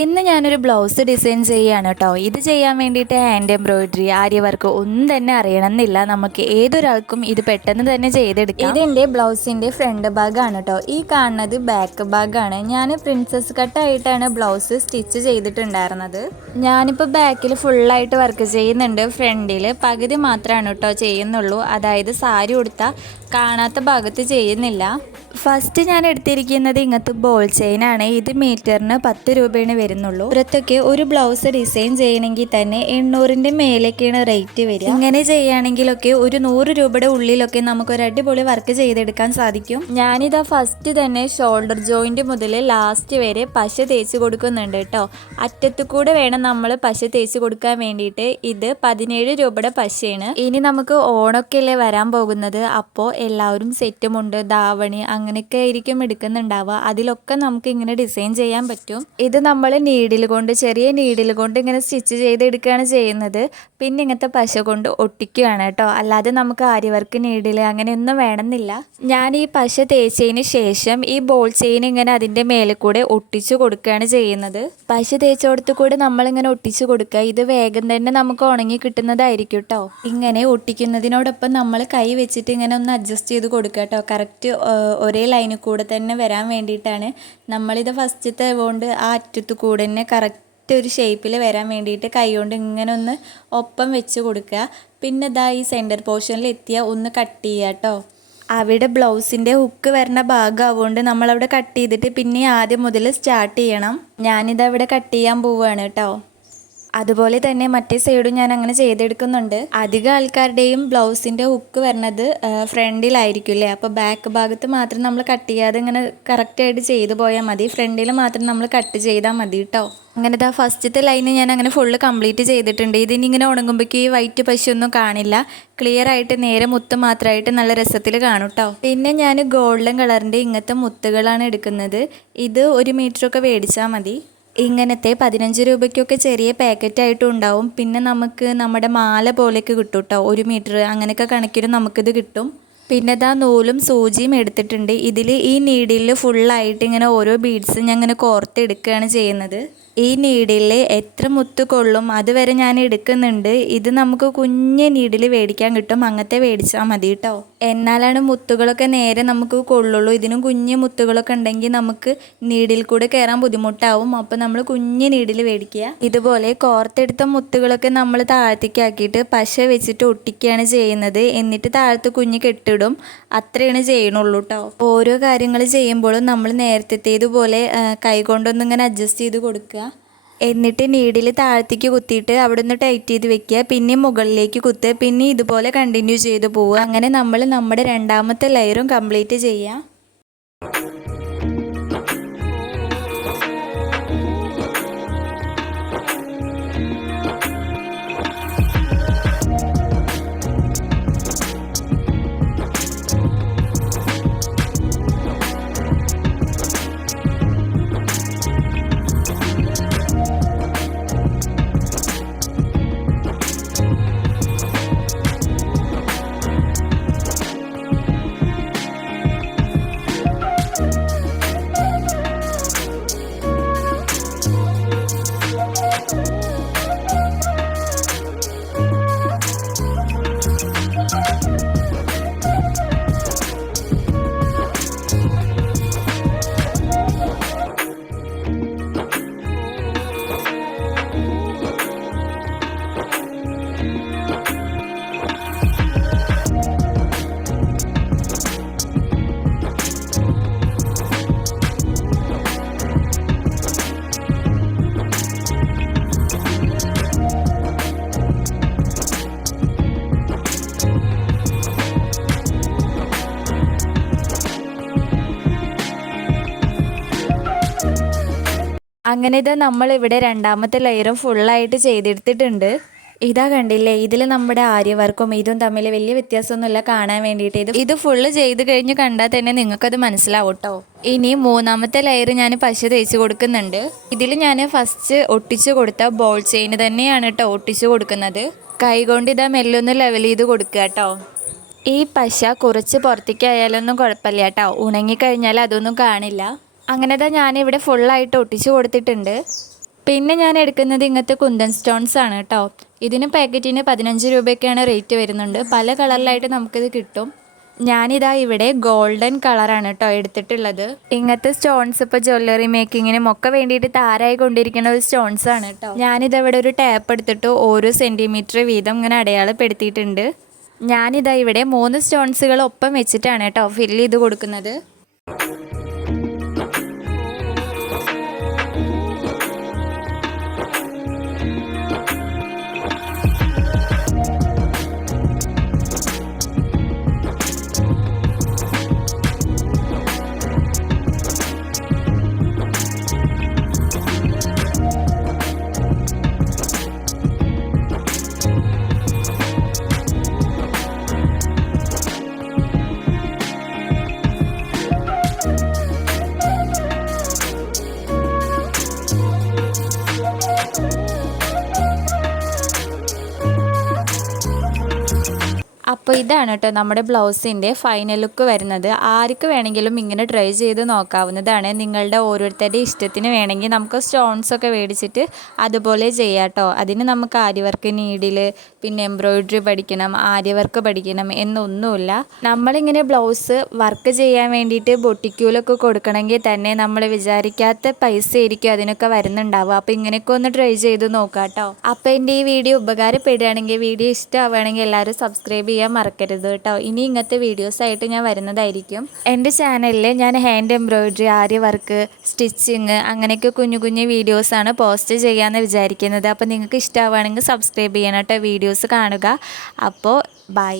ഇന്ന് ഞാനൊരു blouse design ചെയ്യുകയാണ് കേട്ടോ. ഇത് ചെയ്യാൻ വേണ്ടിയിട്ട് ഹാൻഡ് എംബ്രോയിഡറി, ആര്യ വർക്ക് ഒന്നും തന്നെ അറിയണമെന്നില്ല. നമുക്ക് ഏതൊരാൾക്കും ഇത് പെട്ടെന്ന് തന്നെ ചെയ്തെടുക്കാം. ഇതെൻ്റെ ബ്ലൗസിൻ്റെ ഫ്രണ്ട് ഭാഗമാണ് കേട്ടോ. ഈ കാണുന്നത് ബാക്ക് ഭാഗമാണ്. ഞാൻ പ്രിൻസസ് കട്ടായിട്ടാണ് ബ്ലൗസ് സ്റ്റിച്ച് ചെയ്തിട്ടുണ്ടായിരുന്നത്. ഞാനിപ്പോൾ ബാക്കിൽ ഫുള്ളായിട്ട് വർക്ക് ചെയ്യുന്നുണ്ട്. ഫ്രണ്ടിൽ പകുതി മാത്രമാണ് കേട്ടോ ചെയ്യുന്നുള്ളൂ. അതായത് സാരി ഉടുത്താൽ കാണാത്ത ഭാഗത്ത് ചെയ്യുന്നില്ല. ഫസ്റ്റ് ഞാൻ എടുത്തിരിക്കുന്നത് ഇങ്ങനത്തെ ബോൾ ചെയിനാണ്. ഇത് മീറ്ററിന് 10 രൂപയാണ് വരുന്നുള്ളൂ. പുറത്തൊക്കെ ഒരു ബ്ലൗസ് ഡിസൈൻ ചെയ്യണമെങ്കിൽ തന്നെ 800ൻ്റെ മേലേക്കാണ് റേറ്റ് വരിക. ഇങ്ങനെ ചെയ്യുകയാണെങ്കിലൊക്കെ ഒരു 100 രൂപയുടെ ഉള്ളിലൊക്കെ നമുക്കൊരു അടിപൊളി വർക്ക് ചെയ്തെടുക്കാൻ സാധിക്കും. ഞാനിതാ ഫസ്റ്റ് തന്നെ ഷോൾഡർ ജോയിന്റ് മുതൽ ലാസ്റ്റ് വരെ പശ തേച്ച് കൊടുക്കുന്നുണ്ട് കേട്ടോ. അറ്റത്തു കൂടെ വേണം നമ്മൾ പശ തേച്ച് കൊടുക്കാൻ വേണ്ടിയിട്ട്. ഇത് 17 രൂപയുടെ പശയാണ്. ഇനി നമുക്ക് ഓണൊക്കെ അല്ലേ വരാൻ പോകുന്നത്. അപ്പോൾ എല്ലാവരും സെറ്റുമുണ്ട്, ധാവണി അങ്ങനെയൊക്കെ ആയിരിക്കും എടുക്കുന്നുണ്ടാവുക. അതിലൊക്കെ നമുക്ക് ഇങ്ങനെ ഡിസൈൻ ചെയ്യാൻ പറ്റും. ഇത് നമ്മൾ നീഡിൽ കൊണ്ട്, ചെറിയ നീഡിൽ കൊണ്ട് ഇങ്ങനെ സ്റ്റിച്ച് ചെയ്തെടുക്കുകയാണ് ചെയ്യുന്നത്. പിന്നെ ഇങ്ങനത്തെ പശ കൊണ്ട് ഒട്ടിക്കുകയാണ് കേട്ടോ. അല്ലാതെ നമുക്ക് ആര്യ വർക്ക് നീഡിൽ അങ്ങനെയൊന്നും വേണമെന്നില്ല. ഞാൻ ഈ പശ തേച്ചതിന് ശേഷം ഈ ബോൾ ചെയിൻ ഇങ്ങനെ അതിൻ്റെ മേലെ കൂടെ ഒട്ടിച്ചു കൊടുക്കുകയാണ് ചെയ്യുന്നത്. പശ തേച്ചോടത്ത് കൂടെ നമ്മളിങ്ങനെ ഒട്ടിച്ചു കൊടുക്കുക. ഇത് വേഗം തന്നെ നമുക്ക് ഉണങ്ങി കിട്ടുന്നതായിരിക്കും കേട്ടോ. ഇങ്ങനെ ഒട്ടിക്കുന്നതിനോടൊപ്പം നമ്മൾ കൈ വെച്ചിട്ട് ഇങ്ങനെ ഒന്ന് അഡ്ജസ്റ്റ് ചെയ്ത് കൊടുക്കുക കേട്ടോ. കറക്റ്റ് ഒരേ ലൈനിൽ കൂടെ തന്നെ വരാൻ വേണ്ടിയിട്ടാണ്. നമ്മളിത് ഫസ്റ്റത്തെ കൊണ്ട് ആ അറ്റത്ത് കൂടെ തന്നെ കറക്റ്റ് ഒരു ഷേപ്പിൽ വരാൻ വേണ്ടിയിട്ട് കൈ കൊണ്ട് ഇങ്ങനെ ഒന്ന് ഒപ്പം വെച്ച് കൊടുക്കുക. പിന്നെ ഇതാ ഈ സെൻറ്റർ പോർഷനിൽ എത്തിയാൽ ഒന്ന് കട്ട് ചെയ്യുക കേട്ടോ. അവിടെ ബ്ലൗസിൻ്റെ ഹുക്ക് വരുന്ന ഭാഗമാവുകൊണ്ട് നമ്മളവിടെ കട്ട് ചെയ്തിട്ട് പിന്നെ ആദ്യം മുതൽ സ്റ്റാർട്ട് ചെയ്യണം. ഞാനിതവിടെ കട്ട് ചെയ്യാൻ പോവുകയാണ് കേട്ടോ. അതുപോലെ തന്നെ മറ്റേ സൈഡും ഞാൻ അങ്ങനെ ചെയ്തെടുക്കുന്നുണ്ട്. അധികം ആൾക്കാരുടെയും ബ്ലൗസിൻ്റെ ഹുക്ക് വരുന്നത് ഫ്രണ്ടിലായിരിക്കും അല്ലേ. അപ്പോൾ ബാക്ക് ഭാഗത്ത് മാത്രം നമ്മൾ കട്ട് ചെയ്യാതെ ഇങ്ങനെ കറക്റ്റായിട്ട് ചെയ്തു പോയാൽ മതി. ഫ്രണ്ടിൽ മാത്രം നമ്മൾ കട്ട് ചെയ്താൽ മതി കേട്ടോ. അങ്ങനെ ദാ ഫസ്റ്റത്തെ ലൈന് ഞാൻ അങ്ങനെ ഫുള്ള് കംപ്ലീറ്റ് ചെയ്തിട്ടുണ്ട്. ഇതിനിങ്ങനെ ഉണങ്ങുമ്പോഴേക്ക് ഈ വൈറ്റ് പശയൊന്നും കാണില്ല. ക്ലിയർ ആയിട്ട് നേരെ മുത്ത് മാത്രമായിട്ട് നല്ല രസത്തിൽ കാണും കേട്ടോ. പിന്നെ ഞാൻ ഗോൾഡൻ കളറിൻ്റെ ഇങ്ങനത്തെ മുത്തുകളാണ് എടുക്കുന്നത്. ഇത് 1 മീറ്ററൊക്കെ മേടിച്ചാൽ മതി. ഇങ്ങനത്തെ 15 രൂപയ്ക്കൊക്കെ ചെറിയ പാക്കറ്റായിട്ടും ഉണ്ടാവും. പിന്നെ നമുക്ക് നമ്മുടെ മാല പോലെയൊക്കെ കിട്ടും കേട്ടോ. 1 മീറ്റർ അങ്ങനെയൊക്കെ കണക്കിന് നമുക്കിത് കിട്ടും. പിന്നെ ഇതാ നൂലും സൂചിയും എടുത്തിട്ടുണ്ട്. ഇതിൽ ഈ നീഡിൽ ഫുള്ളായിട്ട് ഇങ്ങനെ ഓരോ ബീഡ്സ് ഞാൻ ഇങ്ങനെ കോർത്തെടുക്കുകയാണ് ചെയ്യുന്നത്. ഈ നീഡിൽ എത്ര മുത്ത് കൊള്ളും അതുവരെ ഞാൻ എടുക്കുന്നുണ്ട്. ഇത് നമുക്ക് കുഞ്ഞ് നീഡിൽ മേടിക്കാൻ കിട്ടും. അങ്ങനത്തെ മേടിച്ചാൽ മതി കേട്ടോ. എന്നാലാണ് മുത്തുകളൊക്കെ നേരെ നമുക്ക് കൊള്ളുള്ളൂ. ഇതിനും കുഞ്ഞ് മുത്തുകളൊക്കെ ഉണ്ടെങ്കിൽ നമുക്ക് നീഡിൽ കൂടെ കയറാൻ ബുദ്ധിമുട്ടാവും. അപ്പോൾ നമ്മൾ കുഞ്ഞ് നീഡിൽ മേടിക്കുക. ഇതുപോലെ കോർത്തെടുത്ത മുത്തുകളൊക്കെ നമ്മൾ താഴത്തേക്ക് ആക്കിയിട്ട് പശ വെച്ചിട്ട് ഒട്ടിക്കുകയാണ് ചെയ്യുന്നത്. എന്നിട്ട് താഴത്ത് കുഞ്ഞ് കെട്ടിടും. അത്രയാണ് ചെയ്യണുള്ളൂ കേട്ടോ. ഓരോ കാര്യങ്ങൾ ചെയ്യുമ്പോഴും നമ്മൾ നേരത്തേതുപോലെ കൈ കൊണ്ടൊന്നും ഇങ്ങനെ അഡ്ജസ്റ്റ് ചെയ്ത് കൊടുക്കുക. എന്നിട്ട് നീഡിൽ താഴത്തേക്ക് കുത്തിയിട്ട് അവിടെ നിന്ന് ടൈറ്റ് ചെയ്ത് വെക്കുക. പിന്നെ മുകളിലേക്ക് കുത്തുക. പിന്നെ ഇതുപോലെ കണ്ടിന്യൂ ചെയ്ത് പോവുക. അങ്ങനെ നമ്മൾ നമ്മുടെ രണ്ടാമത്തെ ലെയറും കംപ്ലീറ്റ് ചെയ്യുക. അങ്ങനെ ഇത് നമ്മളിവിടെ രണ്ടാമത്തെ ലെയറും ഫുള്ളായിട്ട് ചെയ്തെടുത്തിട്ടുണ്ട്. ഇതാ കണ്ടില്ലേ, ഇതിൽ നമ്മുടെ ആര്യ വർക്കും ഇതും തമ്മിൽ വലിയ വ്യത്യാസമൊന്നുമില്ല കാണാൻ വേണ്ടിയിട്ട്. ഇത് ഫുള്ള് ചെയ്ത് കഴിഞ്ഞ് കണ്ടാൽ തന്നെ നിങ്ങൾക്കത് മനസ്സിലാവും കേട്ടോ. ഇനി മൂന്നാമത്തെ ലെയർ ഞാൻ പശ തേച്ച് കൊടുക്കുന്നുണ്ട്. ഇതിൽ ഞാൻ ഫസ്റ്റ് ഒട്ടിച്ച് കൊടുത്ത ബോൾ ചെയിൻ തന്നെയാണ് കേട്ടോ ഒട്ടിച്ച് കൊടുക്കുന്നത്. കൈ കൊണ്ട് ഇതാ മെല്ലൊന്ന് ലെവൽ ചെയ്ത് കൊടുക്കുക കേട്ടോ. ഈ പശ കുറച്ച് പുറത്തേക്ക് ആയാലൊന്നും കുഴപ്പമില്ല കേട്ടോ. ഉണങ്ങിക്കഴിഞ്ഞാൽ അതൊന്നും കാണില്ല. അങ്ങനെ ഞാനിവിടെ ഫുള്ളായിട്ട് ഒട്ടിച്ച് കൊടുത്തിട്ടുണ്ട്. പിന്നെ ഞാൻ എടുക്കുന്നത് ഇങ്ങനത്തെ കുന്തൻ സ്റ്റോൺസ് ആണ് കേട്ടോ. ഇതിന് പാക്കറ്റിന് 15 രൂപയൊക്കെയാണ് റേറ്റ് വരുന്നുണ്ട്. പല കളറിലായിട്ട് നമുക്കിത് കിട്ടും. ഞാനിതാ ഇവിടെ ഗോൾഡൻ കളറാണ് കേട്ടോ എടുത്തിട്ടുള്ളത്. ഇങ്ങനത്തെ സ്റ്റോൺസ് ഇപ്പോൾ ജ്വല്ലറി മേക്കിങ്ങിനും ഒക്കെ വേണ്ടിയിട്ട് താരായി കൊണ്ടിരിക്കുന്ന ഒരു സ്റ്റോൺസ് ആണ് കേട്ടോ. ഞാനിതവിടെ ഒരു ടാപ്പ് എടുത്തിട്ട് ഓരോ സെൻറ്റിമീറ്റർ വീതം ഇങ്ങനെ അടയാളപ്പെടുത്തിയിട്ടുണ്ട്. ഞാനിതാ ഇവിടെ 3 സ്റ്റോൺസുകൾ ഒപ്പം വെച്ചിട്ടാണ് കേട്ടോ ഫില്ല് ചെയ്ത് കൊടുക്കുന്നത്. അപ്പോൾ ഇതാണ് കേട്ടോ നമ്മുടെ ബ്ലൗസിൻ്റെ ഫൈനൽ ലുക്ക് വരുന്നത്. ആർക്ക് വേണമെങ്കിലും ഇങ്ങനെ ട്രൈ ചെയ്ത് നോക്കാവുന്നതാണ്. നിങ്ങളുടെ ഓരോരുത്തരുടെ ഇഷ്ടത്തിന് വേണമെങ്കിൽ നമുക്ക് സ്റ്റോൺസൊക്കെ മേടിച്ചിട്ട് അതുപോലെ ചെയ്യാം കേട്ടോ. അതിന് നമുക്ക് ആരി വർക്ക്, നീഡിൽ, പിന്നെ എംബ്രോയിഡറി പഠിക്കണം, ആരി വർക്ക് പഠിക്കണം എന്നൊന്നുമില്ല. നമ്മളിങ്ങനെ ബ്ലൗസ് വർക്ക് ചെയ്യാൻ വേണ്ടിയിട്ട് ബൊട്ടിക്കൂലൊക്കെ കൊടുക്കണമെങ്കിൽ തന്നെ നമ്മൾ വിചാരിക്കാത്ത പൈസ ആയിരിക്കും അതിനൊക്കെ വരുന്നുണ്ടാവുക. അപ്പോൾ ഇങ്ങനെയൊക്കെ ഒന്ന് ട്രൈ ചെയ്ത് നോക്കാം കേട്ടോ. അപ്പോൾ എൻ്റെ ഈ വീഡിയോ ഉപകാരപ്പെടുകയാണെങ്കിൽ, വീഡിയോ ഇഷ്ടമാവുകയാണെങ്കിൽ എല്ലാവരും സബ്സ്ക്രൈബ് ചെയ്യാൻ മറക്കരുത് കേട്ടോ. ഇനി ഇങ്ങനത്തെ വീഡിയോസായിട്ട് ഞാൻ വരുന്നതായിരിക്കും. എൻ്റെ ചാനലിൽ ഞാൻ ഹാൻഡ് എംബ്രോയിഡറി, ആരി വർക്ക്, സ്റ്റിച്ചിങ് അങ്ങനെയൊക്കെ കുഞ്ഞു കുഞ്ഞു വീഡിയോസാണ് പോസ്റ്റ് ചെയ്യാമെന്ന് വിചാരിക്കുന്നത്. അപ്പോൾ നിങ്ങൾക്ക് ഇഷ്ടമാവുകയാണെങ്കിൽ സബ്സ്ക്രൈബ് ചെയ്യണം കേട്ടോ. വീഡിയോസ് കാണുക. അപ്പോൾ ബൈ.